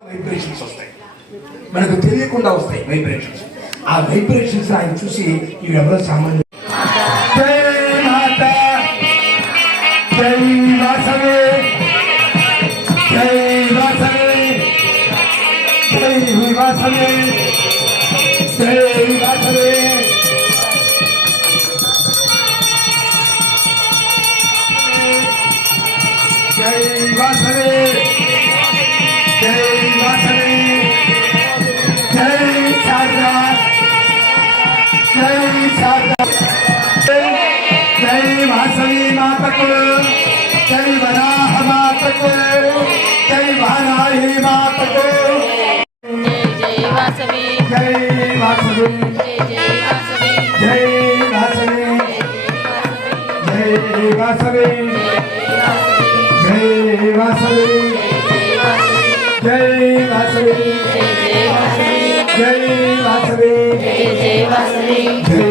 వైబ్రేషన్స్ వస్తాయి, మనకు తెలియకుండా వస్తాయి వైబ్రేషన్స్. ఆ వైబ్రేషన్స్ ఆయన చూసి ఇవెవరో సామాన్య జై మాత జై వాసవి జై వాసవి జై వాసవి జై వాసవి జై వాసవి జై వాసవి జై శారదా జై శారదా జై వాసవి మాతకు జై వరాహ మాతకు జై వారాహి మాతకు జై వాసవి జై వాసవి జై వాసవి జై వాసవి జై వాసవి జై వాసవి జై వాసవి జై వాసవి జై వాసవి జై